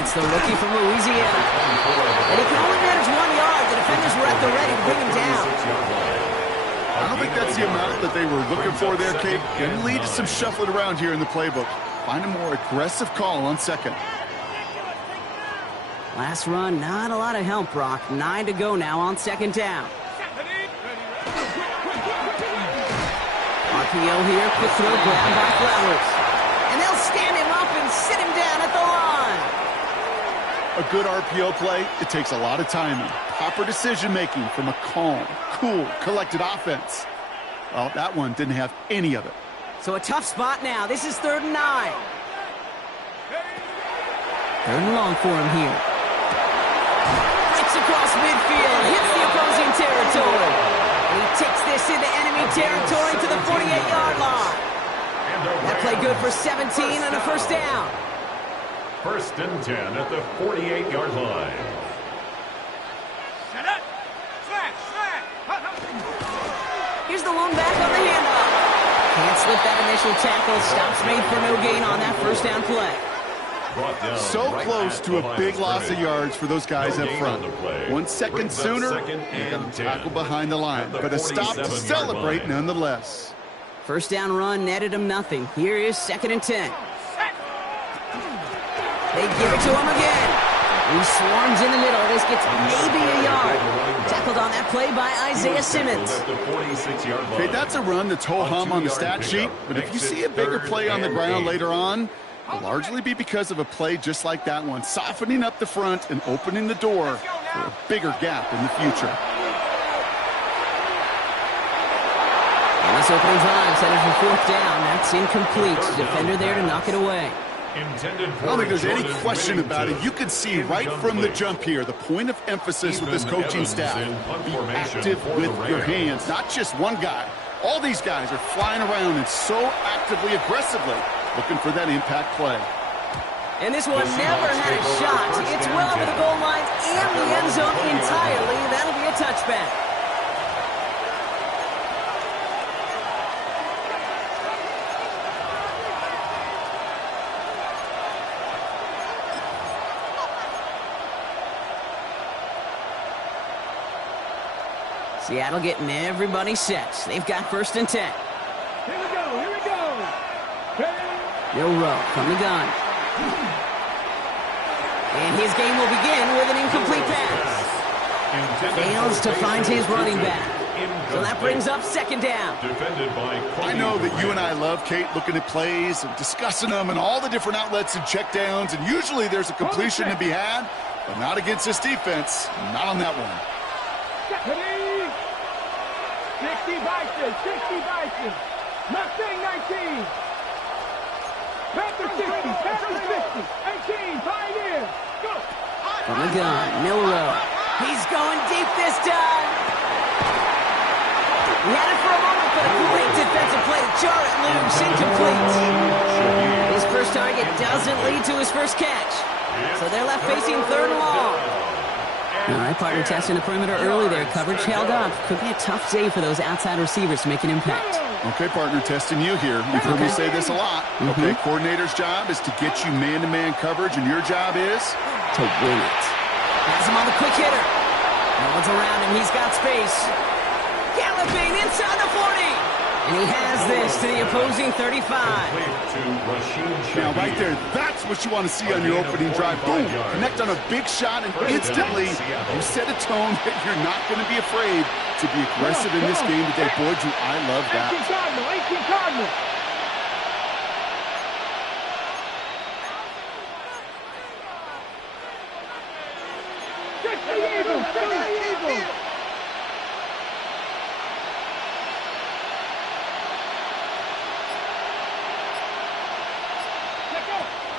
It's the rookie from Louisiana. And he can only manage 1 yard. The defenders were at the ready to bring him down. I don't think that's the amount that they were looking for there, Kate. Going to lead to some shuffling around here in the playbook. Find a more aggressive call on second. Last run, not a lot of help, Brock. 9 to go now on second down. RPO here, quick throw, grabbed by Flowers. And they'll stand him up and sit him down at the line. A good RPO play, it takes a lot of timing. Proper decision-making from a calm, cool, collected offense. Well, that one didn't have any of it. So a tough spot now. This is 3rd and 9. 3rd and long for him here. Rips across midfield, hits the opposing territory. He takes this into enemy territory to the 48-yard line. That play good for 17 and a first down. 1st and 10 at the 48-yard line. Here's the lone back on the handoff. Can't slip that initial tackle. Stops made for no gain on that first down play. So close to a big loss of yards for those guys up front. 1 second sooner, they got a tackle behind the line. But a stop to celebrate nonetheless. First down run netted him nothing. Here is 2nd and 10. They give it to him again. He swarms in the middle. This gets maybe a yard. Tackled on that play by Isaiah Simmons. Okay, that's a run that's ho-hum on the stat sheet. But if you see a bigger play on the ground later on, it'll largely be because of a play just like that one, softening up the front and opening the door for a bigger gap in the future. And this opening drive is headed for 4th down. That's incomplete. Defender there to knock it away. I don't think there's any question about it. You can see right from the jump here, the point of emphasis with this coaching staff. Be active with your hands, not just one guy. All these guys are flying around and so actively, aggressively looking for that impact play. And this one never had a shot. It's well over the goal line and the end zone entirely. That'll be a touchback. Seattle getting everybody set. They've got 1st and 10. Here we go. Milroe from the gun. And his game will begin with an incomplete pass. Fails to find his running back. So that brings up 2nd down. I know that you and I love, Kate, looking at plays and discussing them and all the different outlets and checkdowns, and usually there's a completion to be had, but not against this defense. Not on that one. 60 Vikings. Mustang 19. Panther 60. Panther 60. 18. Pioneer. Go. From the gun, Milroe. He's going deep this time. He had it for a moment, but a great defensive play to jar it loose. Incomplete. His first target doesn't lead to his first catch. So they're left facing 3rd and long. All right, partner testing the perimeter early there. Coverage held up. Could be a tough day for those outside receivers to make an impact. Okay, partner, testing you here. You've heard me say this a lot. Okay, coordinator's job is to get you man-to-man coverage, and your job is? To win it. Has him on the quick hitter. No one's around him. He's got space. Galloping inside the 40. And he has this to the opposing 35. Now, right there, that's what you want to see on your opening drive. Boom! Connect on a big shot, and instantly you set a tone that you're not going to be afraid to be aggressive in this game today. Boy, do I love that. 18 Cardinal.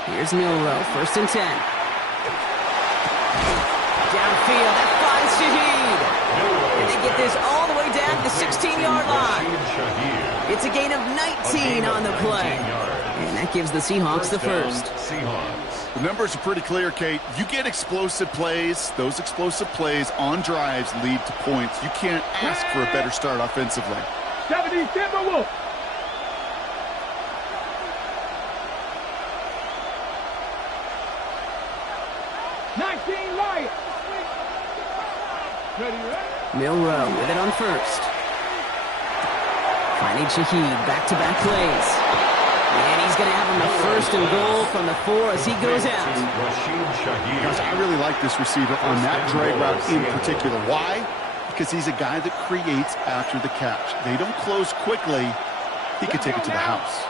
Here's Milroe, 1st and 10. Downfield, that finds Shaheed. And they get this all the way down to the 16-yard line. It's a gain of 19 on the play. And that gives the Seahawks the first. The numbers are pretty clear, Kate. You get explosive plays. Those explosive plays on drives lead to points. You can't ask for a better start offensively. 70 Timberwolves. 14, Lions. Milroe with it on first. Finding Shaheed, back-to-back plays. And he's going to have him the first and goal from the 4 as he goes out. Guys, I really like this receiver on that drag route in particular. Why? Because he's a guy that creates after the catch. They don't close quickly. He could take it to the house.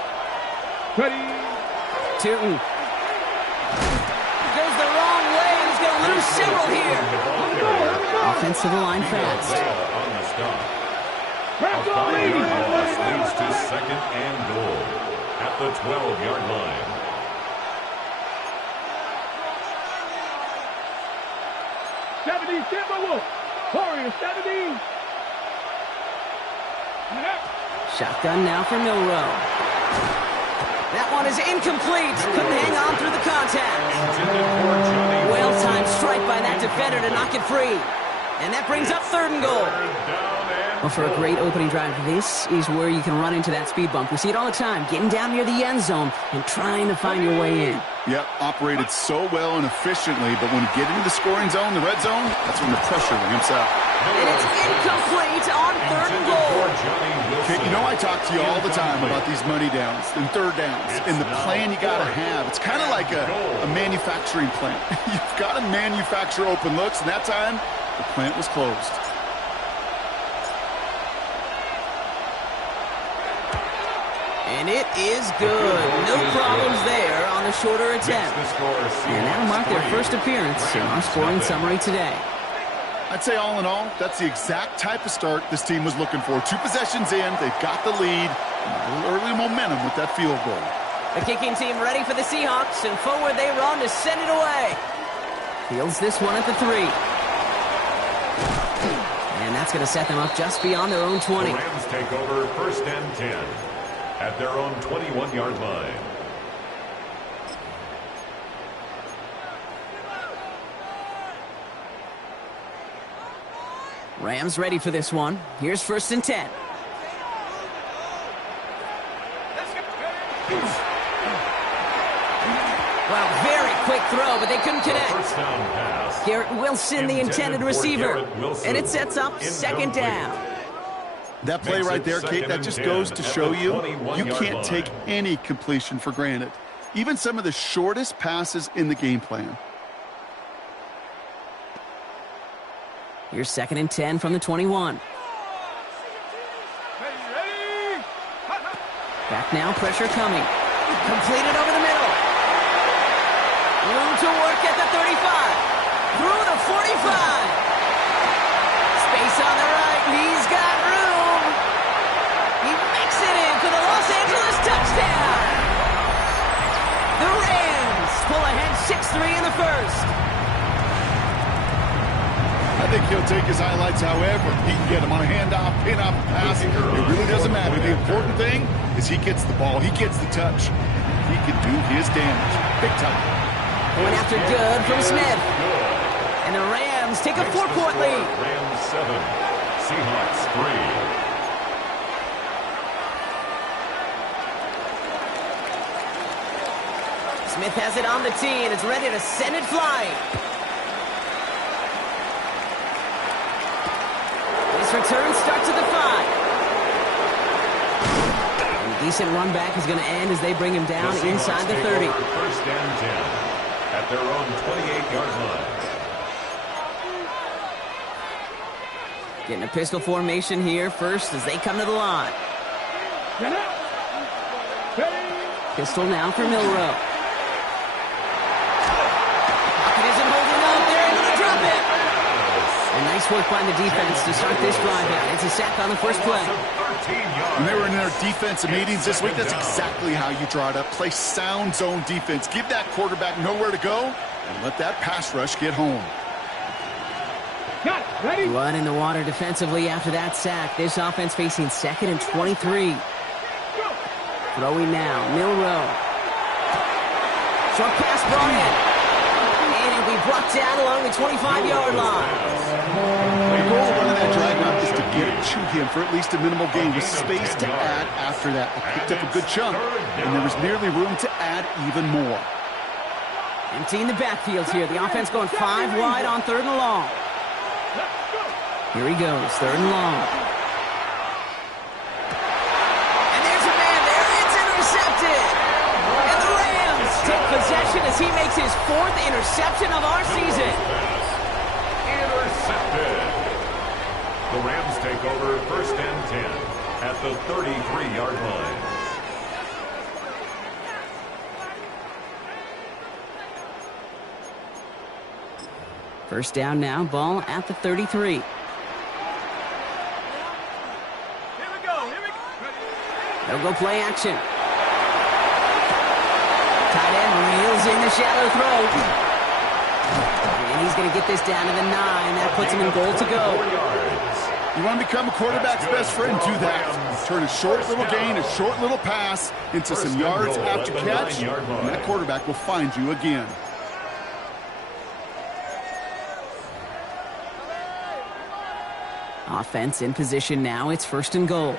Tootin goes the wrong way. He's going to lose several here. Offense to the line fast. A 5-yard loss leads to second and goal at the 12-yard line. Timberwolves. Warriors 70. Shotgun now for Milroe. That one is incomplete. Couldn't hang on through the contact. Well-timed strike by that defender to knock it free. And that brings up third and goal. Well, for a great opening drive, this is where you can run into that speed bump. We see it all the time, getting down near the end zone and trying to find your way in. Yep, operated so well and efficiently, but when you get into the scoring zone, the red zone, that's when the pressure ramps up. And it's incomplete on third and goal. Okay, you know I talk to you all the time about these money downs and third downs and the plan you got to have. It's kind of like a manufacturing plant. You've got to manufacture open looks, and that time, the plant was closed. And it is good. No problems there on the shorter attempt. And that'll mark their first appearance in our scoring summary today. I'd say all in all, that's the exact type of start this team was looking for. 2 possessions in, they've got the lead, and a little early momentum with that field goal. The kicking team ready for the Seahawks, and forward they run to send it away. Fields this one at the 3. And that's going to set them up just beyond their own 20. The Rams take over first and 10 at their own 21-yard line. Rams ready for this one. Here's first and 10. Well, very quick throw, but they couldn't connect. First down pass. Garrett Wilson, the intended receiver. And it sets up second down. That play right there, Kate, that just goes to show you, you can't take any completion for granted. Even some of the shortest passes in the game plan. Here's second and 10 from the 21. Back now, pressure coming. Completed over the middle. Room to work at the 35. Through the 45. Space on the right. He's got room. He makes it in for the Los Angeles touchdown. The Rams pull ahead 6-3 in the first. I think he'll take his highlights however he can get them on a handoff, pin-off, pass. It really doesn't matter. The important thing is he gets the ball. He gets the touch. He can do his damage. Big time. Going after good from Smith. And the Rams take a 4-point lead. Rams 7, Seahawks 3. Smith has it on the tee, and it's ready to send it flying. This return starts at the 5. And a decent run back is going to end as they bring him down inside the 30. First and 10 at their own 28-yard line. Getting a pistol formation here first as they come to the line. Pistol now for Milroe. Pocket isn't holding up. They're able to drop it. And nice work by the defense to start this drive out. It's a sack on the first play. When they were in their defensive meetings this week, that's exactly how you draw it up. Play sound zone defense. Give that quarterback nowhere to go and let that pass rush get home. Ready? Blood in the water defensively after that sack. This offense facing second and 23. Throwing now, Milroe. Short pass brought in. And it'll be brought down along the 25-yard line. The goal of running that drag route is to get it to him for at least a minimal gain with space to add after that. They picked up a good chunk, and there was nearly room to add even more. Emptying the backfield here. The offense going 5 wide on 3rd and long. Here he goes, 3rd and long. And there's a man there. It's intercepted. And the Rams take possession as he makes his 4th interception of our season. Intercepted. The Rams take over 1st and 10 at the 33-yard line. First down now, ball at the 33. They'll go play action. Tight end reels in the shallow throw. And he's going to get this down to the 9. That puts him in goal to go. You want to become a quarterback's best friend? Do that. Turn a short little gain, a short little pass into some yards after catch, and that quarterback will find you again. Offense in position now. It's 1st and goal.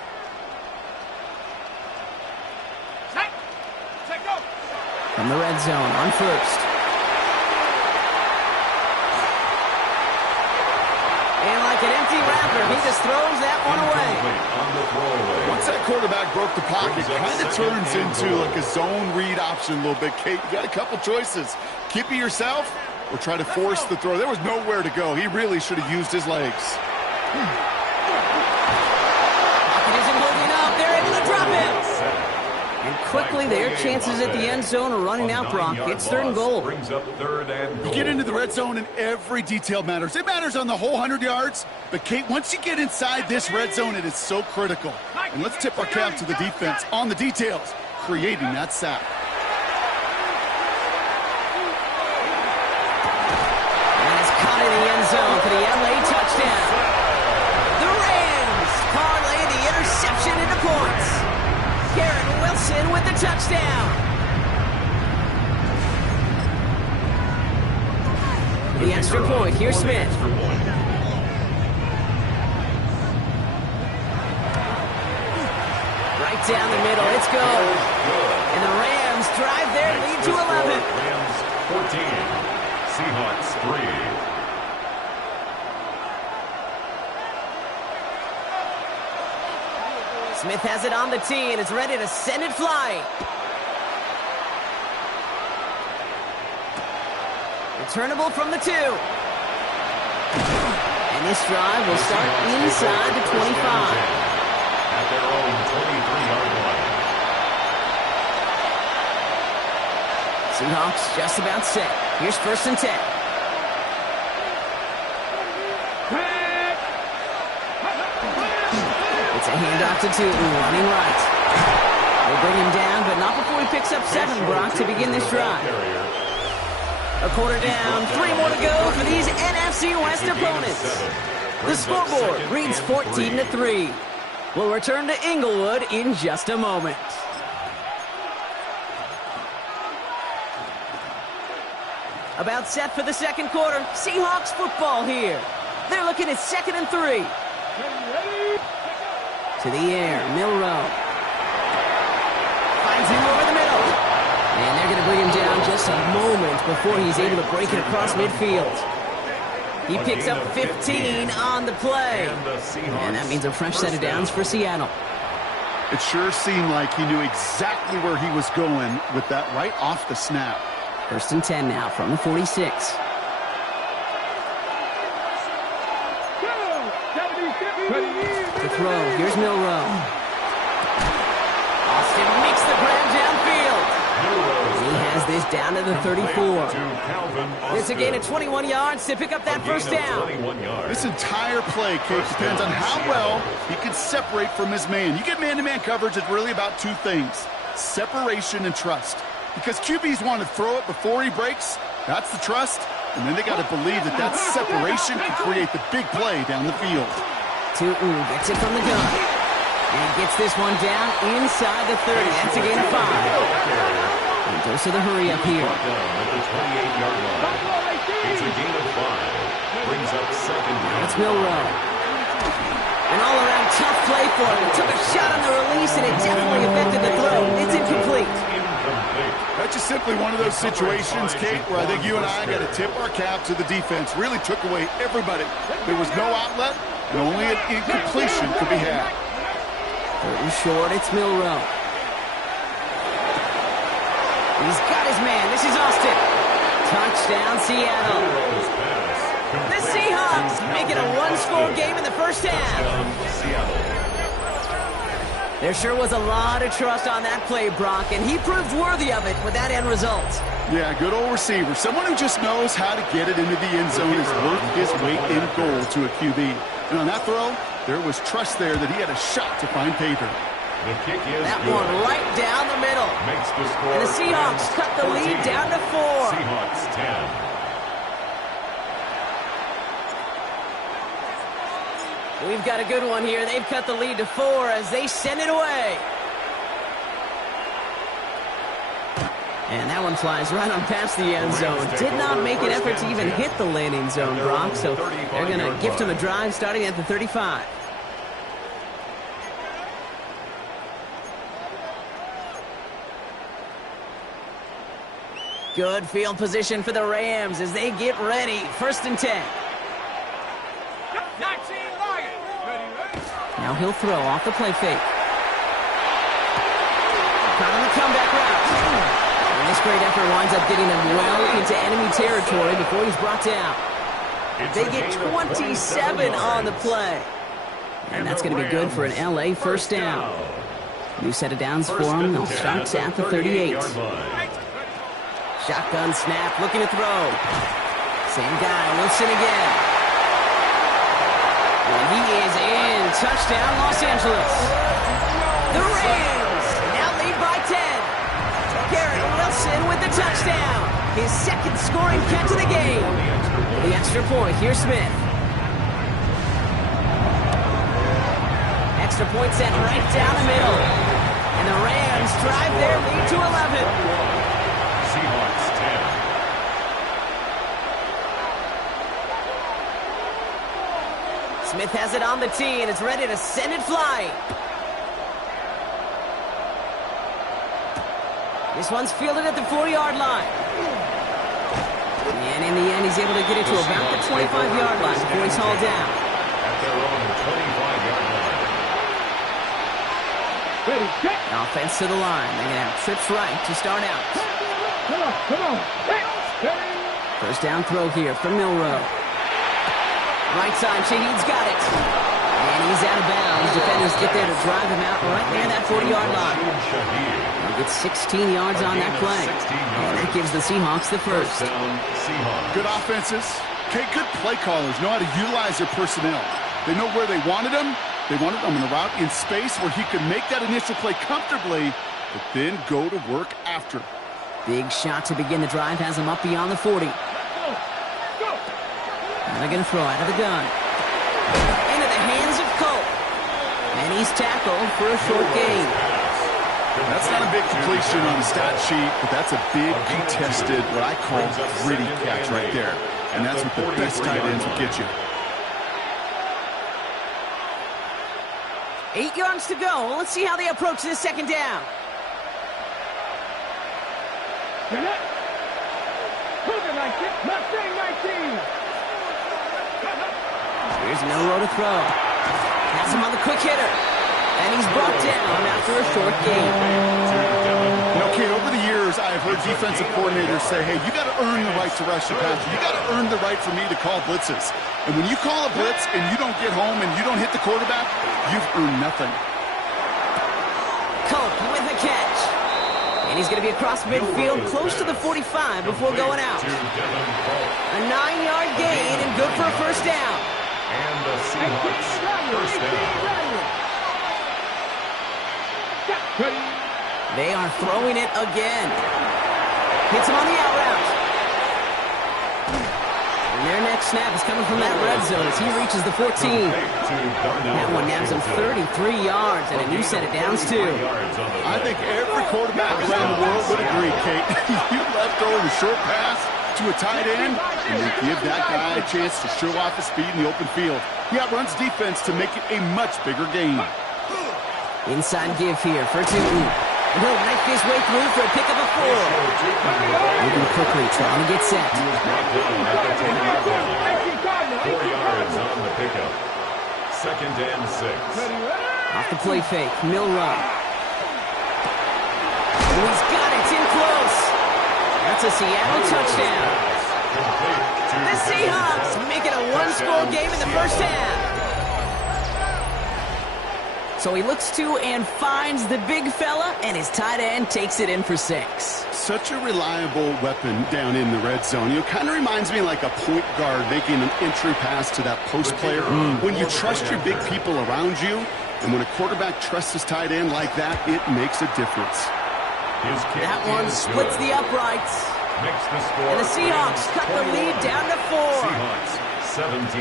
From the red zone on 1st. And like an empty wrapper, he just throws that one away. Once that quarterback broke the pocket, kind of turns into like a zone read option a little bit. Kate, you got a couple choices. Keep it yourself or try to force the throw. There was nowhere to go. He really should have used his legs. Pocket isn't holding up. They're able to drop him. And quickly, their chances at the end zone are running out, Brock. It's 3rd and goal. You get into the red zone and every detail matters. It matters on the whole 100 yards. But, Kate, once you get inside this red zone, it is so critical. And let's tip our cap to the defense on the details, creating that sack. And it's caught in the end zone for the LA touchdown. The Rams parlay the interception into points. Garrett Wilson with the touchdown. The extra point. Here's Smith. Right down the middle. It's go. And the Rams drive their lead to 11. Rams 14, Seahawks 3. Smith has it on the tee and is ready to send it flying. Returnable from the 2. And this drive will start inside the 25. At their own 23-yard line. Seahawks just about set. Here's 1st and 10. It's a handoff to Tootin, running right. They bring him down, but not before he picks up 7, Brock, to begin this drive. A quarter down, 3 more to go for these NFC West opponents. The scoreboard reads 14-3. We'll return to Inglewood in just a moment. About set for the 2nd quarter. Seahawks football here. They're looking at 2nd and 3. To the air, Milroe. Finds him over the middle. And they're going to bring him down just a moment before he's able to break it across midfield. He picks up 15 on the play. And that means a fresh set of downs for Seattle. It sure seemed like he knew exactly where he was going with that right off the snap. 1st and 10 now from the 46. The throw, here's Milroe. Austin makes the grab downfield. He has this down to the 34. It's a gain of 21 yards to pick up that 1st down. This entire play, Kate, depends on how well he can separate from his man. You get man-to-man coverage, it's really about 2 things: separation and trust. Because QBs want to throw it before he breaks. That's the trust. And then they got to believe that that separation can create the big play down the field. Tootin gets it from the gun. And gets this one down inside the 30. That's a gain of 5. And goes to the hurry up here. It's a gain of 5. Brings up 2nd down. That's Milroe. An all-around tough play for him. He took a shot on the release, and it definitely affected the throw. It's incomplete. Incomplete. That's just simply one of those situations, Kate, where I think you and I got to tip our cap to the defense. Really took away everybody. There was no outlet, and only an incompletion could be had. Third and short, it's Milroe. He's got his man. This is Austin. Touchdown, Seattle. The Seahawks make it a one-score game in the first half. There sure was a lot of trust on that play, Brock, and he proved worthy of it with that end result. Yeah, good old receiver. Someone who just knows how to get it into the end zone is worth his weight in gold to a QB. And on that throw, there was trust there that he had a shot to find pay dirt. The kick is that good. One right down the middle. Makes the score. And the Seahawks cut the lead down to 4. Seahawks 10. We've got a good one here. They've cut the lead to 4 as they send it away. And that one flies right on past the end zone. Did not make an effort to even hit the landing zone, Brock. So they're going to gift him a drive starting at the 35. Good field position for the Rams as they get ready. 1st and 10. Now he'll throw off the play fake. Caught on the comeback route. And this great effort winds up getting him well into enemy territory before he's brought down. They get 27 on the play. And that's going to be good for an LA first down. New set of downs for him. They'll start at the 38. Shotgun snap, looking to throw. Same guy, Wilson again. And he is in. Touchdown, Los Angeles. The Rams now lead by 10. Garrett Wilson with the touchdown. His 2nd scoring catch of the game. The extra point, here's Smith. Extra point sent right down the middle. And the Rams drive their lead to 11. Seahawks 10. Smith has it on the tee, and it's ready to send it flying. This one's fielded at the 4-yard line. And in the end, he's able to get it to about the 25-yard line before he's hauled down. At their own 25-yard line. Ready, set. Offense to the line. They're going to have trips right to start out. Come on. Ready. First down throw here from Milroe. Right side, Shaheed's got it. And he's out of bounds. Defenders get there to drive him out right near that 40-yard line. He'll get 16 yards on that play. And that gives the Seahawks the first. Good offenses. Okay, good play callers know how to utilize their personnel. They know where they wanted him. They wanted him in a route in space where he could make that initial play comfortably, but then go to work after. Big shot to begin the drive has him up beyond the 40. And they're going to throw out of the gun. Into the hands of Colt. And he's tackled for a short gain. That's not a big completion on the stat sheet, but that's a big contested, what I call gritty catch right there. And that's what the best tight ends will get you. 8 yards to go. Let's see how they approach this 2nd down. Here's Milroe to throw. Has him on the quick hitter. And he's brought down after a short gain. You know, Kate, over the years, I've heard defensive coordinators say, hey, you got to earn the right to rush the passer. You got to earn the right for me to call blitzes. And when you call a blitz and you don't get home and you don't hit the quarterback, you've earned nothing. Colt with the catch. And he's going to be across midfield, close to the 45 before going out. A 9-yard gain and good for a first down. And the Seahawks first down. They are throwing it again. Hits him on the out route. And their next snap is coming from that red zone as he reaches the 14. That one nabs him 33 yards and a new set of downs, too. I think every quarterback around the world would agree, Kate. You left over the short pass to a tight end, and you give that guy a chance to show off his speed in the open field. He outruns defense to make it a much bigger game. Inside give here for Tootin. He'll knife his way through for a pick of a 4. Moving quickly, trying to get set. 4 yards on the pickup. 2nd and 6. Off the play fake, Milroe. Oh, he's got it, it's in close. That's a Seattle touchdown. The Seahawks make it a one-score game in the first half. So he looks to and finds the big fella, and his tight end takes it in for 6. Such a reliable weapon down in the red zone. You know, kind of reminds me like a point guard making an entry pass to that post player. When you trust your big people around you, and when a quarterback trusts his tight end like that, it makes a difference. That one splits the uprights. Makes the score. And the Seahawks cut the lead down to 4. Seahawks 17.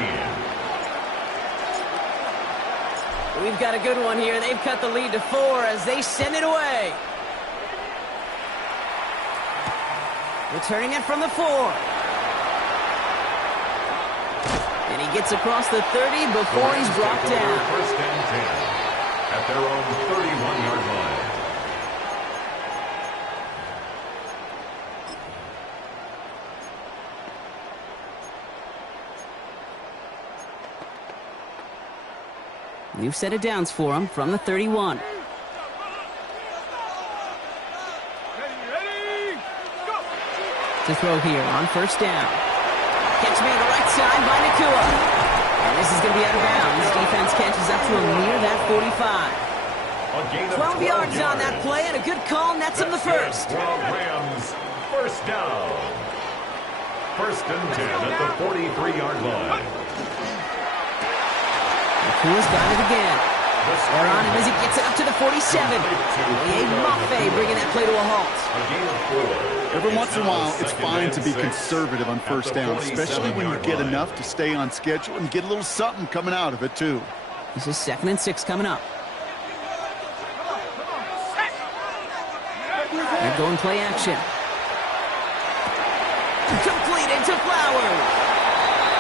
We've got a good one here. They've cut the lead to 4 as they send it away. Returning it from the 4. And he gets across the 30 before he's brought down. 1st and 10 at their own 31-yard line. New set of downs for him from the 31. To throw here on 1st down. Catch made the right side by Nacua. And this is going to be out of bounds. Defense catches up to him near that 45. 12 yards on that play, and a good call nets him the first. Rams, 1st down. 1st and 10 at the 43-yard line. Nacua's got it again. They're on him as he gets it up to the 47. Liam Mafe bringing that play to a halt. Every once in a while, it's fine to be conservative on 1st down, especially when you get enough to stay on schedule and get a little something coming out of it, too. This is 2nd and 6 coming up. They're going play action. Completed to Flowers.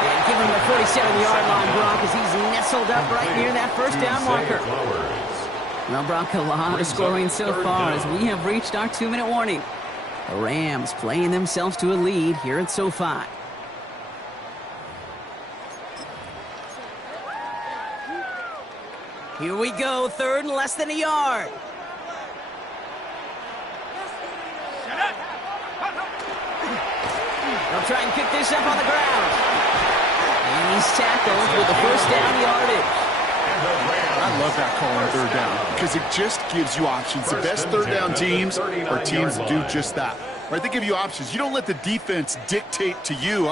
And give him the 47-yard line, Brock, as he's nestled up right near that 1st down marker. Well, Brock, a lot of scoring so far as we have reached our 2-minute warning. The Rams playing themselves to a lead here at SoFi. Here we go, 3rd and less than a yard. They'll try and pick this up on the ground. And he's tackled with the 1st down yardage. I love that call on 3rd down because it just gives you options. The best 3rd down teams are teams that do just that. Right? They give you options. You don't let the defense dictate to you.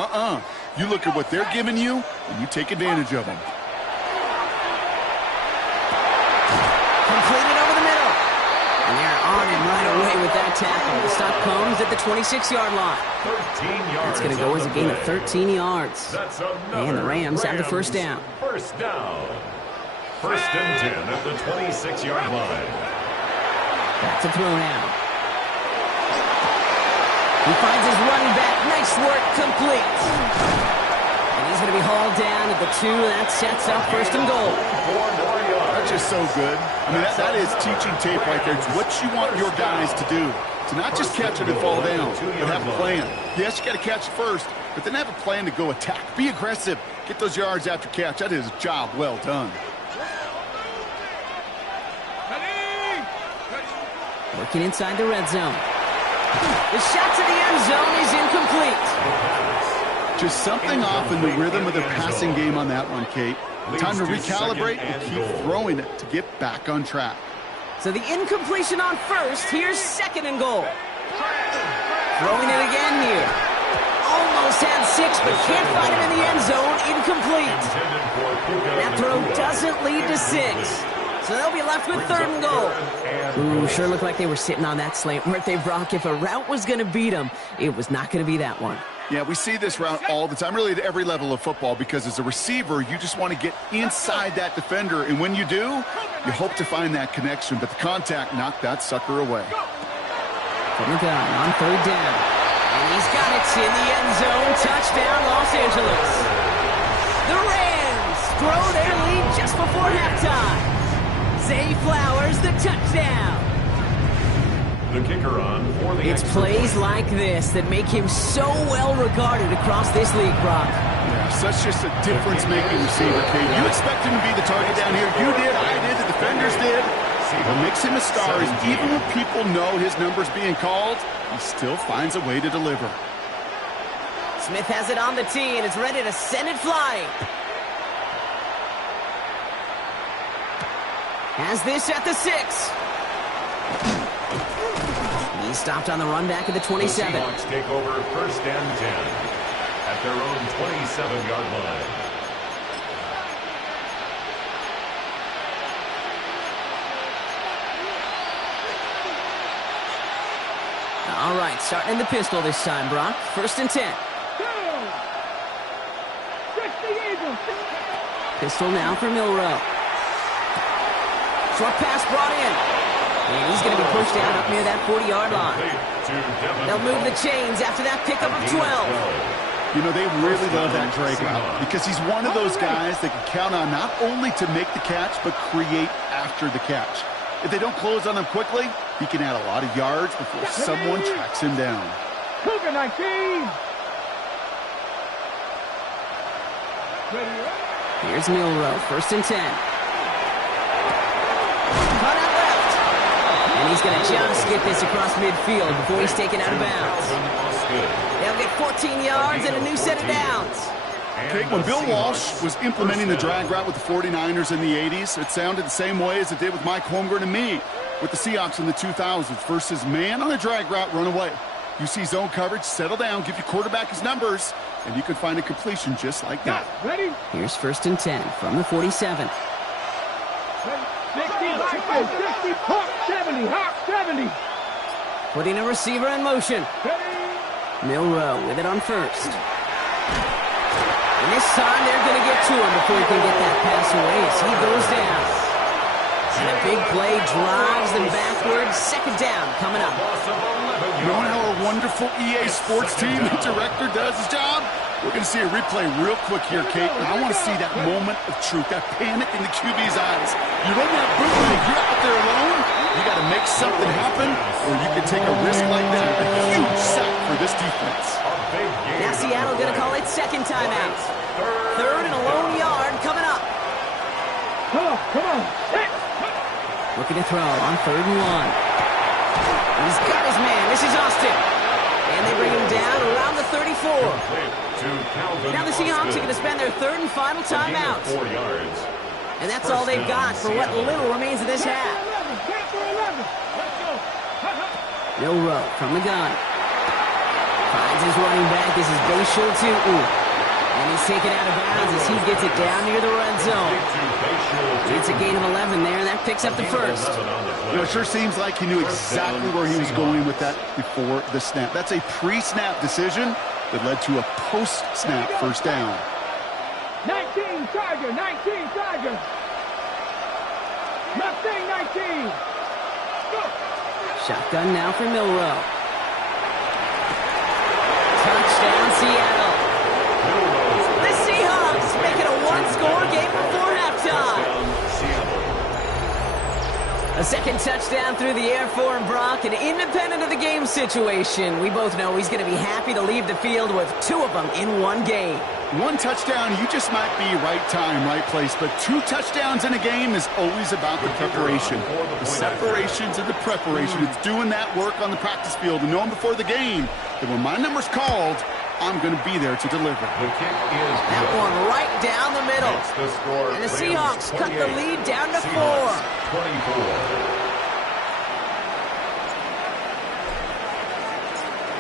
You look at what they're giving you, and you take advantage of them. Completed over the middle. And they're on him right away with that tackle. The stop comes at the 26-yard line. 13 yards. It's going to go as a gain of 13 yards. And the Rams have the 1st down. 1st down. 1st and 10 at the 26-yard line. Back to throw now. He finds his running back. Nice work, complete. And he's going to be hauled down at the 2. That sets up 1st and goal. 4 more yards. That's just so good. I mean, that is teaching tape right there. It's what you want your guys to do. To not just catch it and fall down, but have a plan. Yes, you got to catch it first, but then have a plan to go attack. Be aggressive. Get those yards after catch. That is a job well done. Working inside the red zone. The shot to the end zone is incomplete. Just something off in the rhythm of their passing game on that one, Kate. Time to recalibrate and keep throwing it to get back on track. So the incompletion on 1st. Here's 2nd and goal. Throwing it again here. Almost had 6, but can't find him in the end zone. Incomplete. That throw doesn't lead to 6. So they'll be left with 3rd and goal. Ooh, sure looked like they were sitting on that slant, weren't they, Brock? If a route was going to beat them, it was not going to be that one. Yeah, we see this route all the time, really at every level of football, because as a receiver, you just want to get inside that defender, and when you do, you hope to find that connection, but the contact knocked that sucker away. From the gun on 3rd down. And he's got it in the end zone. Touchdown, Los Angeles. The Rams throw their lead just before halftime. Zay Flowers, the touchdown. The kicker on for the It's extra plays point. like this that make him so well regarded across this league, Brock. Yeah, such just a difference-making receiver, Kate. You expect him to be the target down here. You did, I did, the defenders did. What makes him a star is even when people know his number's being called, he still finds a way to deliver. Smith has it on the tee and is ready to send it flying. Has this at the 6. He's stopped on the run back at the 27. The Seahawks take over 1st and 10 at their own 27-yard line. All right, starting in the pistol this time, Brock. 1st and 10. Pistol now for Milroe. Short pass brought in. And he's going to be pushed down up near that 40-yard line. They'll move the chains after that pickup of 12. You know, they really love that drag route because he's one of those guys they can count on not only to make the catch, but create after the catch. If they don't close on him quickly, he can add a lot of yards before someone tracks him down. Cougar 19. Here's Milroe, 1st and 10. Cut out left. And he's going to just get this across midfield before he's taken out of bounds. They'll get 14 yards and a new set of downs. Okay, when Bill Walsh was implementing the drag route with the 49ers in the 80s, it sounded the same way as it did with Mike Holmgren and me with the Seahawks in the 2000s versus man on the drag route, run away. You see zone coverage, settle down, give your quarterback his numbers, and you can find a completion just like that. Ready? Here's 1st and 10 from the 47. 60, Hawk 70, Hawk 70. Putting a receiver in motion. Milroe with it on 1st. And this time they're going to get to him before he can get that pass away as he goes down. And a big play drives them backwards. 2nd down coming up. Knowing how a wonderful EA Sports team director does his job, we're going to see a replay real quick here, Kate. And I want to see that moment of truth, that panic in the QB's eyes. You run that bootleg, you're out there alone. You got to make something happen, or you can take a risk like that. A huge sack for this defense. Now Seattle going to call it 2nd timeout. 3rd and a lone yard coming up. Come on. Looking to throw on 3rd and 1. He's got his man. This is Austin. And they bring him down around the 34. Now the Seahawks are going to spend their 3rd and final timeout. 4 yards. And that's all they've got for what little remains of this half. Milroe from the gun. Finds his running back. This is Bashir Tutu. And he's taken out of bounds as he gets it down near the red zone. It's a gain of 11 there, and that picks up the 1st. You know, it sure seems like he knew exactly where he was going with that before the snap. That's a pre-snap decision that led to a post-snap 1st down. 19 Tiger, 19 Tiger. Mustang 19. Go. Shotgun now for Milroe. Touchdown, Seattle. The Seahawks make it a one-score game before halftime. A 2nd touchdown through the air for him, Brock, and independent of the game situation, we both know he's going to be happy to leave the field with 2 of them in one game. 1 touchdown, you just might be right time, right place, but 2 touchdowns in a game is always about the preparation. The separations and the preparation. It's doing that work on the practice field and knowing before the game that when my number's called, I'm going to be there to deliver. The kick is That one right down the middle. That's the score. And the Rams Seahawks cut the 28, lead down to 4. Seahawks 24.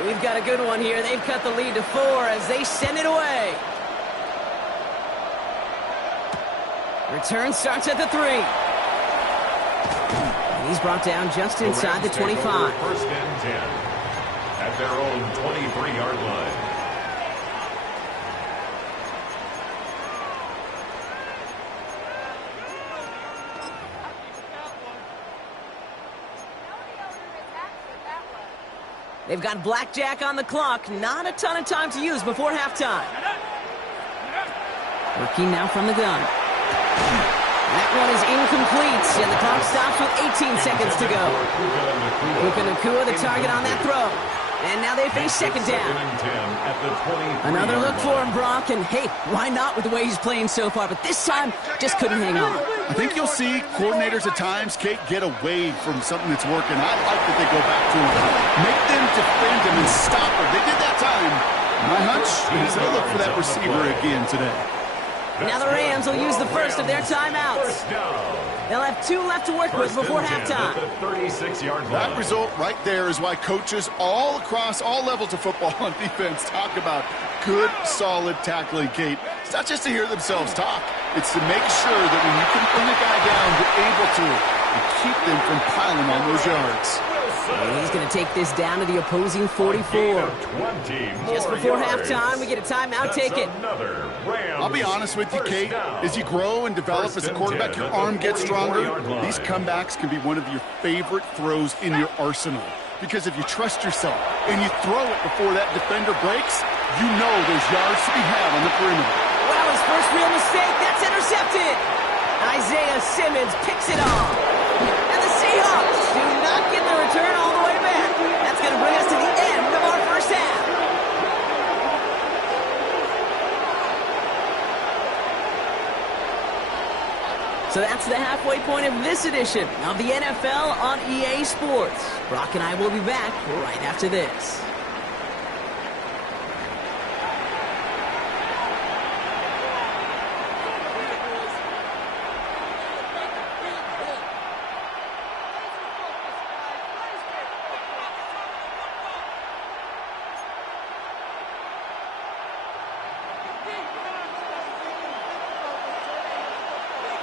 We've got a good one here. They've cut the lead to 4 as they send it away. Return starts at the 3. And he's brought down just inside the 25. 1st and 10 at their own 23-yard line. They've got blackjack on the clock. Not a ton of time to use before halftime. Working now from the gun. That one is incomplete, and the clock stops with 18 seconds to go. Puka Nacua, the target on that throw. And now they face second down. Another look for him, Brock, and hey, why not with the way he's playing so far? But this time, just couldn't hang on. I think you'll see coordinators at times, Kate, get away from something that's working. I like that they go back to him. Make them defend him and stop him. They did that time. My hunch is they'll look for that receiver again today. Now the Rams will use the first of their timeouts. They'll have 2 left to work with before halftime. That result right there is why coaches all across all levels of football on defense talk about good, solid tackling, Kate. It's not just to hear themselves talk. It's to make sure that when you can bring a guy down, you're able to and keep them from piling on those yards. And he's going to take this down to the opposing 44. Just before halftime, we get a timeout. Take it. I'll be honest with you, Kate. As you grow and develop as a quarterback, your arm gets stronger. These comebacks can be one of your favorite throws in your arsenal. Because if you trust yourself and you throw it before that defender breaks, you know there's yards to be had on the perimeter. Well, his first real mistake, that's intercepted. Isaiah Simmons picks it off. And the Seahawks do not get the return all the way back. That's going to bring us to the end of our first half. So that's the halfway point of this edition of the NFL on EA Sports. Brock and I will be back right after this.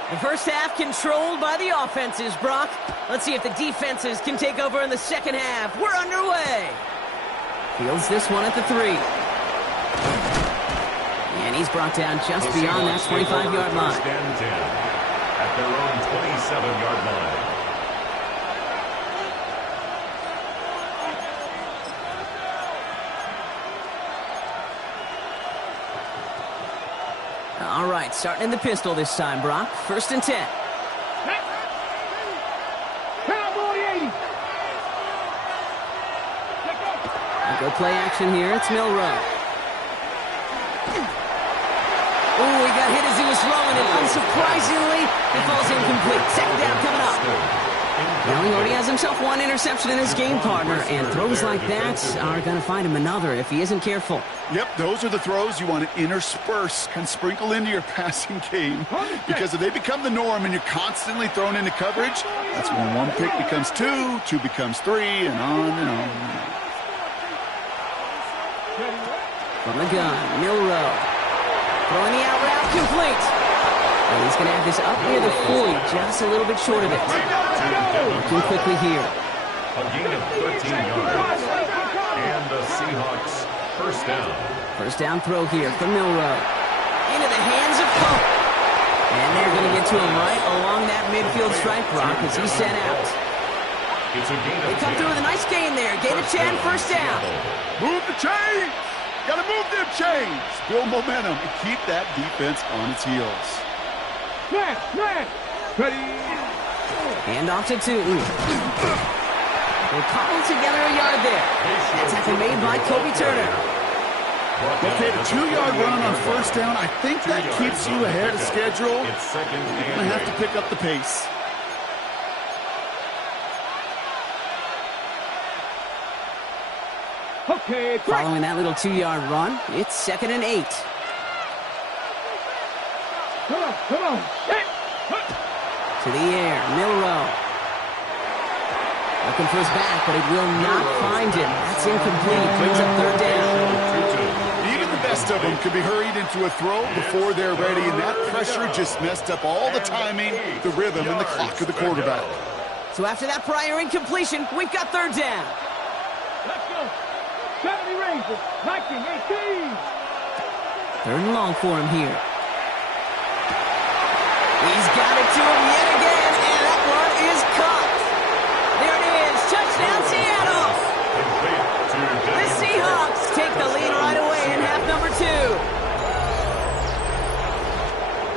The first half controlled by the offenses, Brock. Let's see if the defenses can take over in the second half. We're underway. Fields this one at the 3. And he's brought down just beyond that 25-yard line. At their own 27-yard line. All right, starting in the pistol this time, Brock. 1st and 10. Cowboy 80. Go play action here. It's Milroe. Oh, he got hit as he was throwing it. Unsurprisingly, it falls incomplete. Second down coming up. Now he already has himself 1 interception in his game, partner, and throws like that are going to find him another if he isn't careful. Yep, those are the throws you want to intersperse and sprinkle into your passing game. Because if they become the norm and you're constantly thrown into coverage, that's when 1 pick becomes 2, 2 becomes 3, and on and on. From the gun, Milroe. Throwing the out route complete. And he's going to have this up near the 40, just a little bit short of it. Looking quickly here. A gain of 13 yards. And the Seahawks first down. First down throw here from Milroe. Into the hands of Pope. And they're going to get to him right along that midfield stripe, Brock, as he's sent out. It's a gain of 10. They come through with a nice gain there. Gain of 10, first down. Move the chains! Gotta move them chains! Build momentum and keep that defense on its heels. Snap, snap. Ready. Hand off to Tootin. They're cobbled together a yard there. That tackle made by Kobe Turner. Okay, the 2-yard run on first down, I think that keeps you ahead of schedule. You're going to have to pick up the pace. Okay, Following that little 2-yard run, it's 2nd and 8. Come on, come on. To the air, Milroe. Looking for his back, but it will not find him. That's incomplete. Brings up 3rd down. Even the best of them could be hurried into a throw before they're ready, and that pressure just messed up all the timing, the rhythm, and the clock of the quarterback. So after that prior incompletion, we've got 3rd down. Let's go. 70 Rangers, 1918. 3rd and long for him here. He's got it to him yet again, and that one is caught. There it is. Touchdown, Seattle. The Seahawks take the lead right away in half number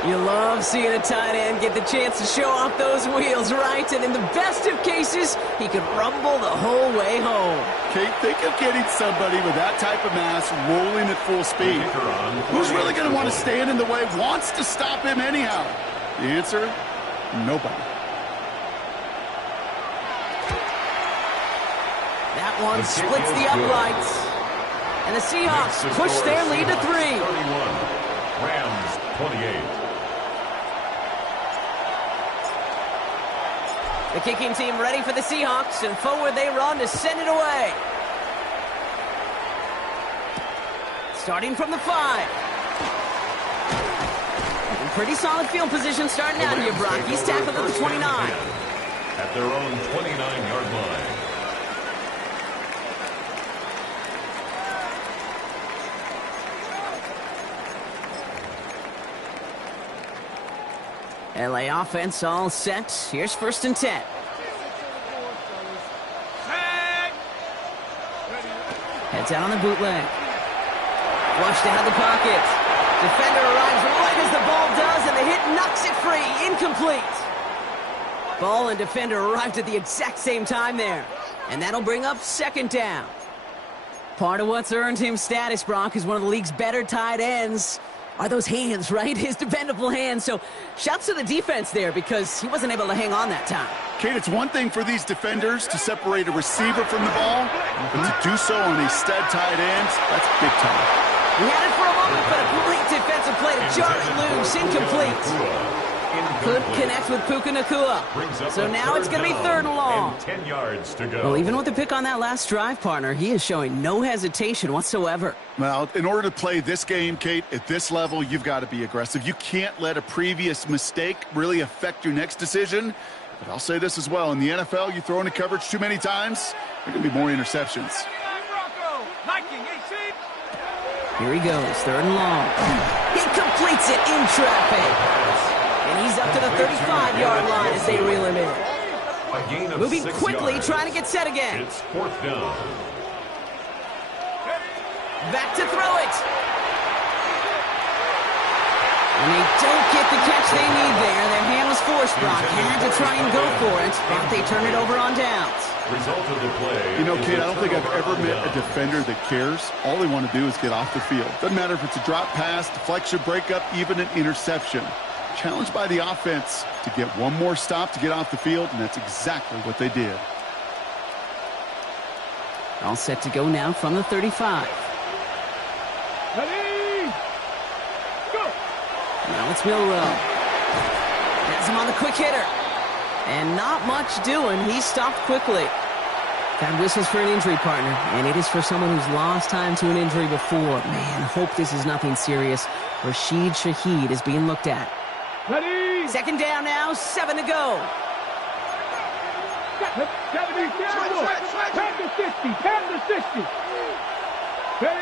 2. You love seeing a tight end get the chance to show off those wheels, right? And in the best of cases, he could rumble the whole way home. Kate, think of getting somebody with that type of mass rolling at full speed. Who's really going to want to stand in the way, wants to stop him anyhow? The answer, nobody. That one splits the uprights. And the Seahawks push their lead to 3. 31. Rams 28. The kicking team ready for the Seahawks, and forward they run to send it away. Starting from the 5. In pretty solid field position starting out here, Brock. He's tackled at the 29. At their own 29-yard line. LA offense all set. Here's 1st and 10. Heads out on the bootleg. Flushed out of the pocket. Defender arrives right as the ball does, and the hit knocks it free. Incomplete. Ball and defender arrived at the exact same time there. And that'll bring up 2nd down. Part of what's earned him status, Brock, is one of the league's better tight ends. Are those hands, right? His dependable hands. So shouts to the defense there because he wasn't able to hang on that time. Kate, it's one thing for these defenders to separate a receiver from the ball, but to do so on a stud tight end, that's big time. He had it for a moment, but a great defensive play to jar it loose. Incomplete. Couldn't connect with Puka Nacua. So now it's going to be 3rd and long. 10 yards to go. Well, even with the pick on that last drive, partner, he is showing no hesitation whatsoever. Well, in order to play this game, Kate, at this level, you've got to be aggressive. You can't let a previous mistake really affect your next decision. But I'll say this as well. In the NFL, you throw into coverage too many times, there can be more interceptions. Here he goes, 3rd and long. He completes it in traffic. And he's up to the 35-yard line as they reel him in. Moving quickly, trying to get set again. It's 4th down. Back to throw it. And they don't get the catch they need there. Their hand was forced, Brock. Had to try and go for it, but they turn it over on downs. Result of the play. You know, Kate, I don't think I've ever met a defender that cares. All they want to do is get off the field. Doesn't matter if it's a drop pass, deflection, breakup, even an interception. Challenged by the offense to get one more stop to get off the field, and that's exactly what they did. All set to go now from the 35. Ready, go. Now it's Milrow. Has him on the quick hitter. And not much doing. He stopped quickly. That whistles for an injury, partner. And it is for someone who's lost time to an injury before. Man, hope this is nothing serious. Rashid Shaheed is being looked at. Ready. 2nd down now, 7 to go. 70, 10 to 60, 10 to 60. Ready.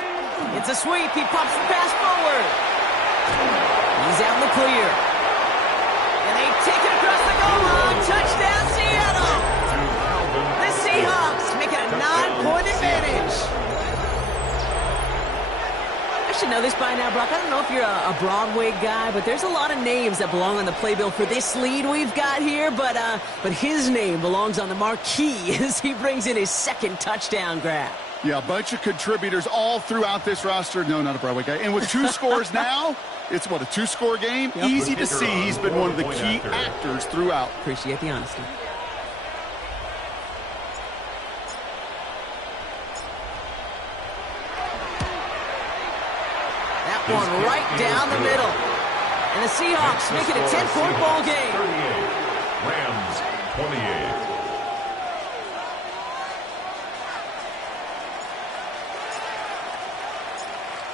It's a sweep. He pops the pass forward. He's out in the clear. And they take it across the goal line. Touchdown, Seattle. The Seahawks make it a 9-point advantage. I should know this by now, Brock. I don't know if you're a Broadway guy, but there's a lot of names that belong on the playbill for this lead we've got here, but his name belongs on the marquee as he brings in his 2nd touchdown grab. Yeah, a bunch of contributors all throughout this roster. No, not a Broadway guy. And with 2 scores now, it's, what, a 2-score game? Yep. Easy to see he's been one of the key actors throughout. Appreciate the honesty. One right down the middle. And the Seahawks make it a 10-point ball game. 38. Rams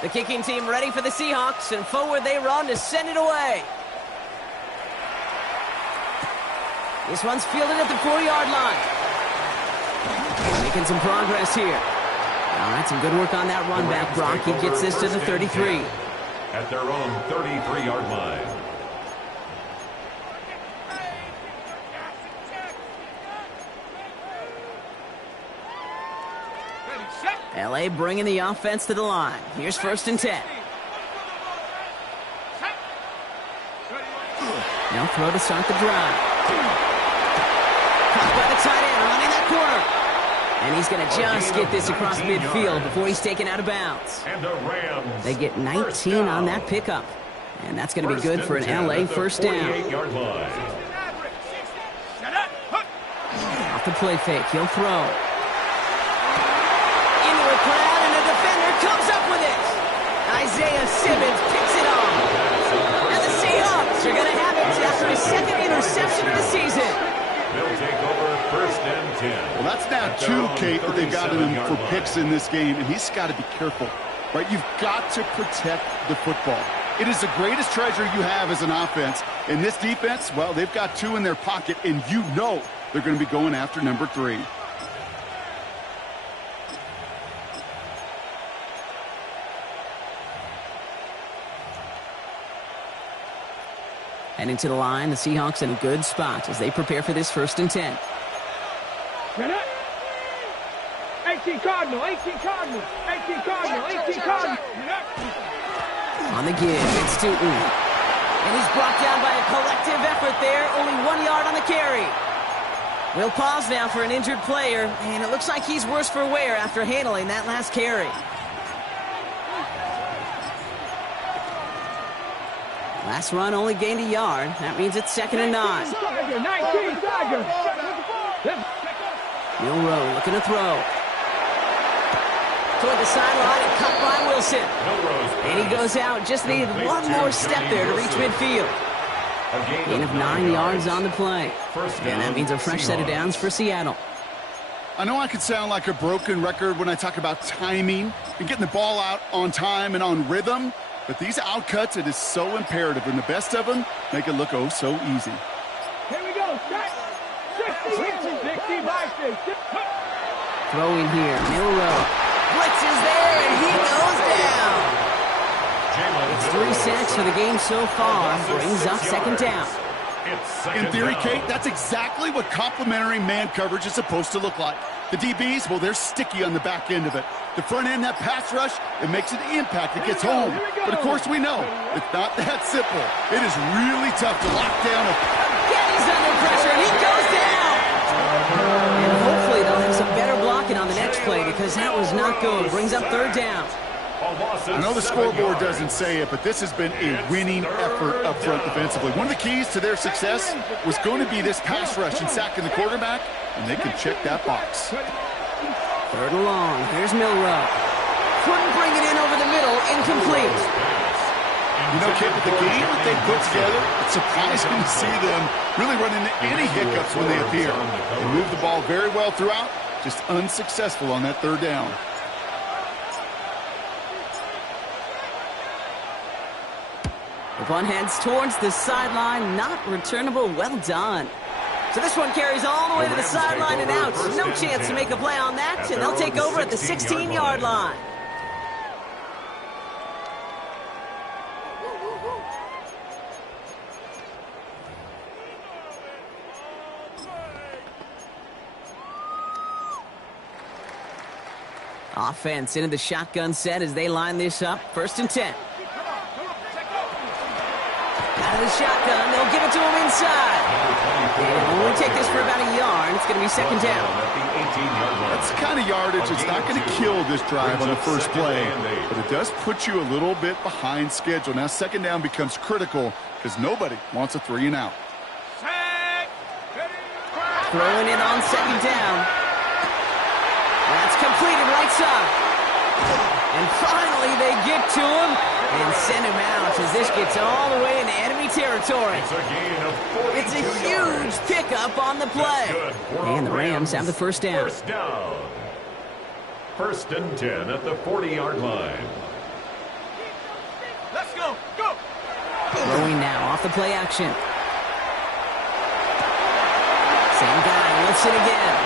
28. The kicking team ready for the Seahawks, and forward they run to send it away. This one's fielded at the 4-yard line. Making some progress here. All right, some good work on that run back, Brock. He gets this to the 33. At their own 33-yard line. LA bringing the offense to the line. Here's 1st and 10. They'll throw to start the drive. Caught by the tight end, running that corner. And he's going to just get this across midfield before he's taken out of bounds. They get 19 on that pickup. And that's going to be good for an LA first down. Off the play fake, he'll throw. Into a crowd, and a defender comes up with it. Isaiah Simmons picks it off. And the Seahawks are going to have it after his second interception of the season. They'll take over first and 10. Well, that's now 2, Kate, that they've got him for picks in this game, and he's got to be careful, right? You've got to protect the football. It is the greatest treasure you have as an offense. In this defense, well, they've got 2 in their pocket, and you know they're going to be going after number 3. Heading to the line, the Seahawks in a good spot as they prepare for this first and 10. 18 Cardinal, 18 Cardinal, 18 Cardinal, 18 Cardinal. On the give, it's Stoughton. And he's brought down by a collective effort there, only 1 yard on the carry. We'll pause now for an injured player, and it looks like he's worse for wear after handling that last carry. Last run only gained a yard. That means it's 2nd and 9. 19 Tiger. Milroe looking to throw. Toward the sideline and cut by Wilson. And he goes out. Just needed one more step there to reach midfield. Gain of 9 yards on the play. And that means a fresh set of downs for Seattle. I know I could sound like a broken record when I talk about timing and getting the ball out on time and on rhythm, but these outcuts, it is so imperative, and the best of them make it look oh so easy. Here we go. 60 by 60. Throwing here, Milroe. Blitz is there, and he goes down. It's 3 sacks for the game so far. Brings up 2nd down. In theory, Kate, that's exactly what complementary man coverage is supposed to look like. The DBs, well, they're sticky on the back end of it. The front end, that pass rush, it makes an impact. It gets home. But, of course, we know it's not that simple. It is really tough to lock down. Again, he's under pressure, and he goes down. And hopefully they'll have some better blocking on the next play because that was not good. Brings up 3rd down. I know the scoreboard doesn't say it, but this has been a winning effort up front defensively. One of the keys to their success was going to be this pass rush and sacking the quarterback, and they can check that box. 3rd and long. Here's Milroe. Couldn't bring it in over the middle. Incomplete. You know, Kid, with the game that they put together, it's surprising to see them really run into any hiccups when they appear. They move the ball very well throughout, just unsuccessful on that 3rd down. The punt heads towards the sideline, not returnable. Well done. So this one carries all the way to the sideline and out. No chance to make a play on that, and they'll take over at the 16-yard line. Offense into the shotgun set as they line this up. 1st and 10. Out of the shotgun, they'll give it to him inside. And we'll take this for about a yard. It's going to be 2nd down. That's the kind of yardage it's not going to kill this drive on the first play, but it does put you a little bit behind schedule. Now 2nd down becomes critical because nobody wants a 3 and out. Throwing it on 2nd down. That's completed right side. And finally they get to him and send him out as this gets all the way into enemy territory. It's a huge pickup on the play. And the Rams have the 1st down. 1st and 10 at the 40-yard line. Let's go. Go. Throwing now off the play action. Same guy, Wilson again.